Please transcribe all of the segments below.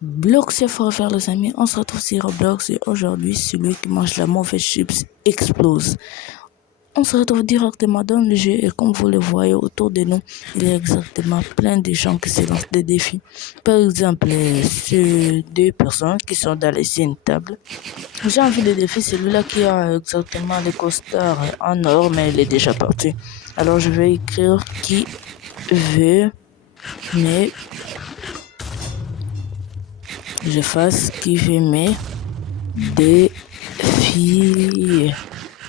Blox, c'est fort faire les amis, on se retrouve sur Roblox et aujourd'hui celui qui mange la mauvaise chips explose. On se retrouve directement dans le jeu et comme vous le voyez autour de nous, il y a exactement plein de gens qui se lancent des défis. Par exemple, ces deux personnes qui sont dans une table. J'ai envie de défier celui-là qui a exactement les costards en or mais il est déjà parti. Alors je vais écrire qui veut mais je fasse qui veut mes défis.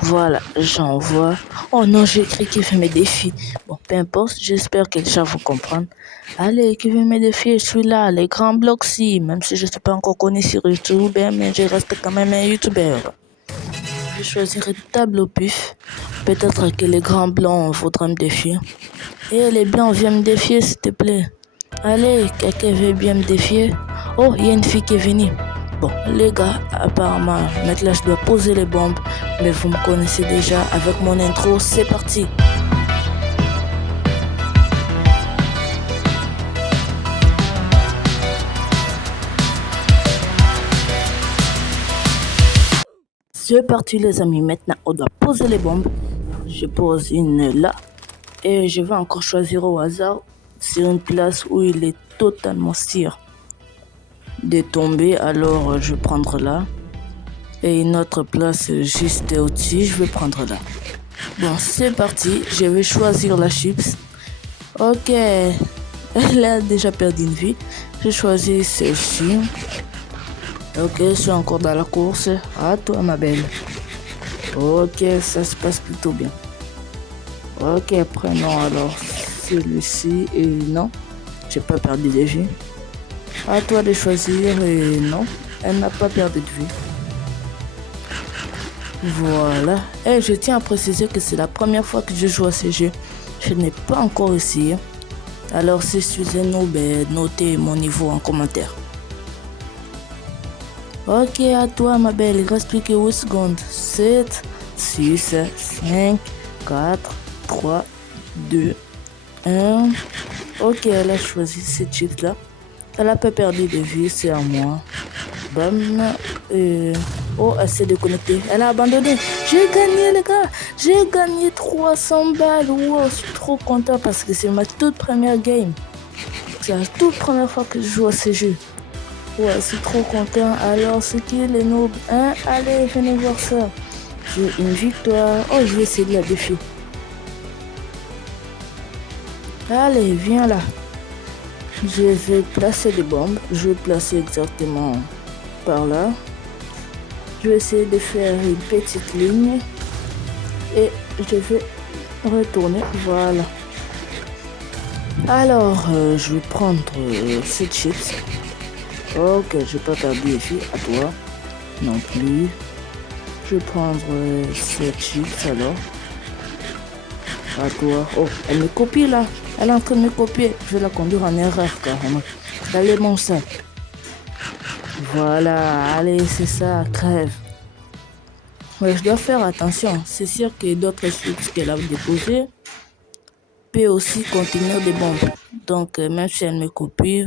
Voilà, j'envoie. Oh non, j'ai écrit qui veut mes défis. Bon, peu importe, j'espère que les gens vont comprendre. Allez, qui veut mes défis, je suis là, les grands blocs si, même si je ne suis pas encore connu sur YouTube, mais je reste quand même un YouTuber. Je choisirai table au pif. Peut-être que les grands blancs voudraient me défier. Et les blancs, viens me défier, s'il te plaît. Allez, quelqu'un veut bien me défier? Oh, il y a une fille qui est venue. Bon, les gars, apparemment, maintenant je dois poser les bombes. Mais vous me connaissez déjà avec mon intro, c'est parti. C'est parti les amis, maintenant on doit poser les bombes. Je pose une là. Et je vais encore choisir au hasard sur une place où il est totalement sûr de tomber. Alors je vais prendre là. Et une autre place juste au-dessus, je vais prendre là. Bon, c'est parti. Je vais choisir la chips. Ok. Elle a déjà perdu une vie. J'ai choisi celle-ci. Ok, je suis encore dans la course. À toi, ma belle. Ok, ça se passe plutôt bien. Ok, prenons alors celui-ci. Et non, j'ai pas perdu de vie. À toi de choisir. Et non, elle n'a pas perdu de vie. Voilà. Et je tiens à préciser que c'est la première fois que je joue à ce jeu. Je n'ai pas encore essayé. Alors si je suis un noob, notez mon niveau en commentaire. Ok, à toi ma belle. Il reste plus que 8 secondes. 7, 6, 5, 4, 3, 2, 1. Ok, elle a choisi cette chips là. Elle a pas perdu de vie, c'est à moi. Bam. Oh, elle s'est déconnectée. Elle a abandonné. J'ai gagné, les gars. J'ai gagné 300 balles. Wow, je suis trop content parce que c'est ma toute première game. C'est la toute première fois que je joue à ce jeu. Ouais, je suis trop content. Alors, c'est qui les noobs? Hein? Allez, venez voir ça. J'ai une victoire. Oh, je vais essayer de la défier. Allez, viens là. Je vais placer des bombes. Je vais placer exactement par là. Je vais essayer de faire une petite ligne. Et je vais retourner. Voilà. Alors, je vais prendre cette chips. Ok, je vais pas perdre les filles. À toi. Non plus. Je vais prendre cette chips alors. À toi. Oh, elle me copie là. Elle est en train de me copier. Je vais la conduire en erreur carrément. Allez, mon sac. Voilà, allez, c'est ça, crève. Ouais, je dois faire attention. C'est sûr que d'autres chips qu'elle a déposées peut aussi contenir des bombes. Donc, même si elle me copie,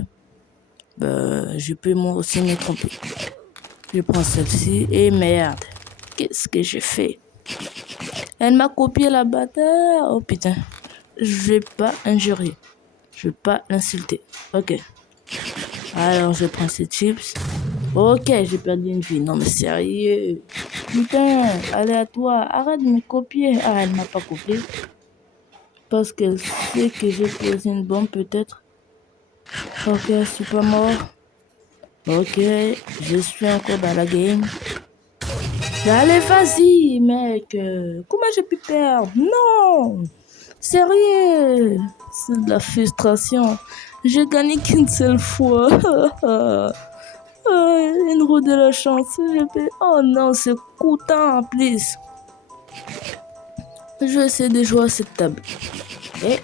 je peux moi aussi me tromper. Je prends celle-ci et merde. Qu'est-ce que j'ai fait? Elle m'a copié la bâtard. Oh putain. Je vais pas injurier. Je vais pas l'insulter. Ok. Alors, je prends ces chips. Ok, j'ai perdu une vie. Non, mais sérieux. Putain, allez à toi. Arrête de me copier. Ah, elle m'a pas copié. Parce qu'elle sait que j'ai posé une bombe, peut-être. Ok, je suis pas mort. Ok, je suis encore dans la game. Allez, vas-y, mec. Comment j'ai pu perdre? Non. Sérieux. C'est de la frustration. J'ai gagné qu'une seule fois. Une roue de la chance. Oh non, c'est coûtant en plus. Je vais essayer de jouer à cette table. Et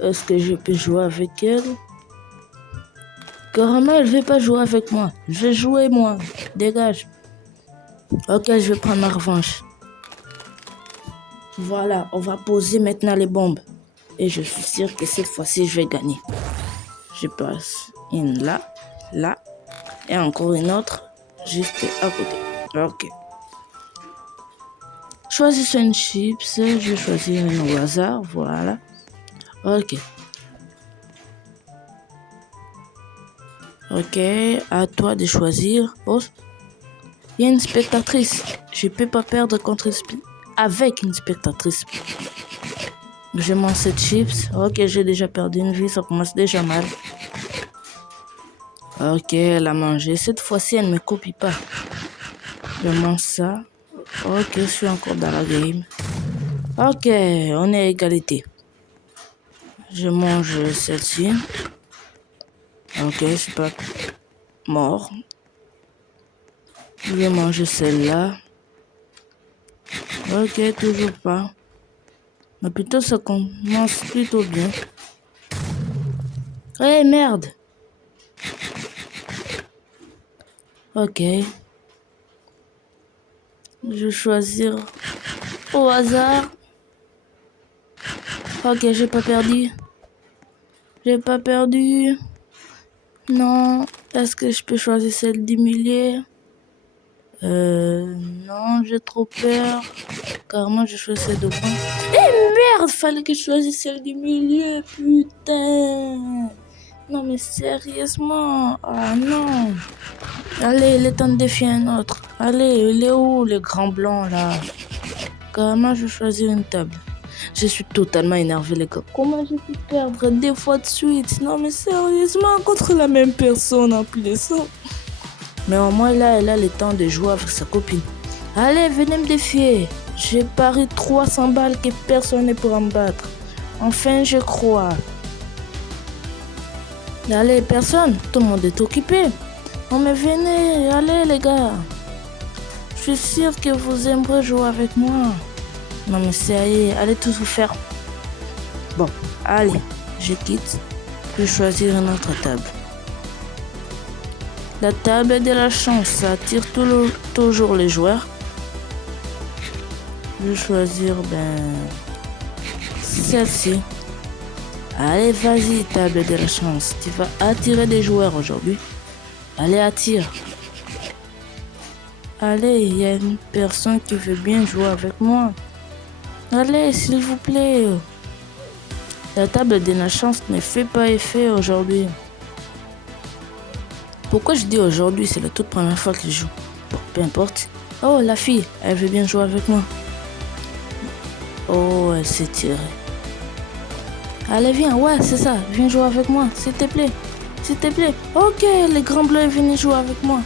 est-ce que je peux jouer avec elle? Carrément, elle veut pas jouer avec moi. Je vais jouer moi. Dégage. Ok, je vais prendre ma revanche. Voilà, on va poser maintenant les bombes. Et je suis sûr que cette fois-ci, je vais gagner. Je passe une là, là. Et encore une autre, juste à côté. Ok. Choisissez une chips. Je vais choisir une au hasard. Voilà. Ok. Ok, à toi de choisir. Oh, il y a une spectatrice. Je peux pas perdre avec une spectatrice. Je mange cette chips. Ok, j'ai déjà perdu une vie, ça commence déjà mal. Ok, elle a mangé. Cette fois-ci, elle ne me copie pas. Je mange ça. Ok, je suis encore dans la game. Ok, on est à égalité. Je mange celle-ci. Ok, je suis pas mort. Je vais manger celle-là. Ok, toujours pas. Mais plutôt ça commence plutôt bien. Eh merde. Ok. Je vais choisir au hasard. Ok, j'ai pas perdu. J'ai pas perdu. Non. Est-ce que je peux choisir celle du milieu? Non, j'ai trop peur. Car moi, je choisis celle de coin. Eh merde, fallait que je choisisse celle du milieu, putain. Non, mais sérieusement. Ah non. Allez, il est temps de défier un autre. Allez, il est où, le grand blanc, là? Car moi, je choisis une table. Je suis totalement énervé, les gars. Comment j'ai pu perdre 2 fois de suite? Non, mais sérieusement, contre la même personne en plus de ça. Mais au moins, là, elle a le temps de jouer avec sa copine. Allez, venez me défier. J'ai parié 300 balles que personne ne pourra me battre. Enfin, je crois. Allez, personne. Tout le monde est occupé. Non, mais venez. Allez, les gars. Je suis sûr que vous aimerez jouer avec moi. Non, mais sérieux, allez tous vous faire. Bon, allez, je quitte. Je vais choisir une autre table. La table de la chance, ça attire toujours les joueurs. Je vais choisir celle-ci. Allez, vas-y, table de la chance. Tu vas attirer des joueurs aujourd'hui. Allez, attire. Allez, il y a une personne qui veut bien jouer avec moi. Allez, s'il vous plaît. La table de la chance ne fait pas effet aujourd'hui. Pourquoi je dis aujourd'hui? C'est la toute première fois que je joue. Bon, peu importe. Oh, la fille, elle veut bien jouer avec moi. Oh, elle s'est tirée. Allez, viens, ouais, c'est ça. Viens jouer avec moi, s'il te plaît. S'il te plaît. Ok, les grands bleus est venu jouer avec moi.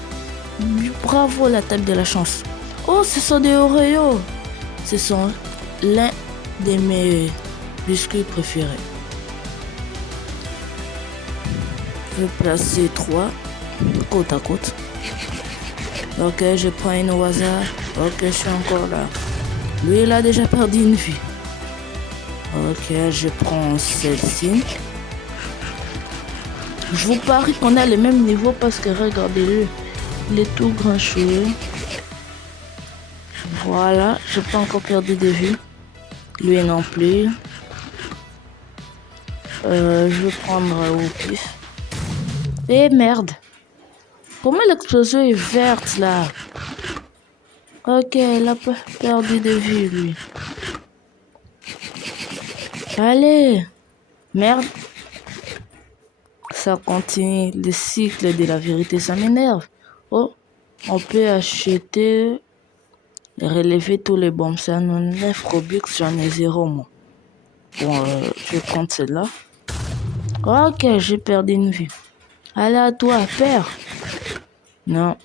Bravo, la table de la chance. Oh, ce sont des Oreos. Ce sont l'un de mes biscuits préférés. Je vais placer 3 côte à côte. Ok, je prends une au hasard. Ok, je suis encore là. Lui, il a déjà perdu une vie. Ok, je prends celle-ci. Je vous parie qu'on a le même niveau parce que regardez-le. Il est tout grincheux. Voilà, je n'ai pas encore perdu de vue. Lui non plus. Je vais prendre au pif. Eh merde. Comment l'explosion est verte là? Ok, il a pas perdu de vue lui. Allez. Merde. Ça continue le cycle de la vérité, ça m'énerve. Oh, on peut acheter et relever tous les bombes. Ça nous 9 Robux, j'en ai 0 moi. Bon, je vais prendre celle-là. Ok, j'ai perdu une vie. Allez à toi, perds. Non.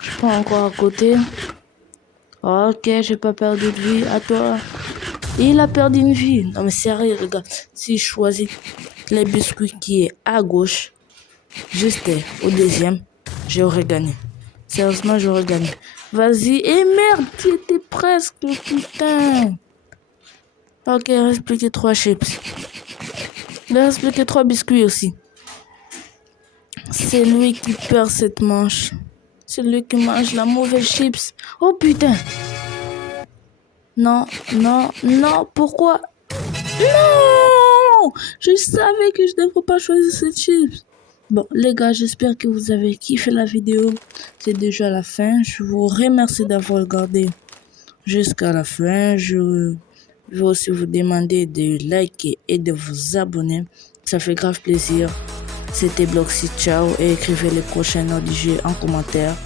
Je suis pas encore à côté. Ok, j'ai pas perdu de vie. À toi. Il a perdu une vie. Non mais sérieux, les gars. Si je choisis les biscuits qui est à gauche, juste au deuxième, j'aurais gagné. Sérieusement, j'aurais gagné. Vas-y. Et merde, tu étais presque, putain. Ok, il reste plus que 3 chips. Il reste plus que 3 biscuits aussi. C'est lui qui perd cette manche. C'est lui qui mange la mauvaise chips. Oh putain. Non, non, non, pourquoi? Non! Je savais que je ne devrais pas choisir cette chips. Bon, les gars, j'espère que vous avez kiffé la vidéo. C'est déjà la fin. Je vous remercie d'avoir regardé jusqu'à la fin. Je vais aussi vous demander de liker et de vous abonner. Ça fait grave plaisir. C'était Bloxy, ciao et écrivez les prochains notes du jeu en commentaire.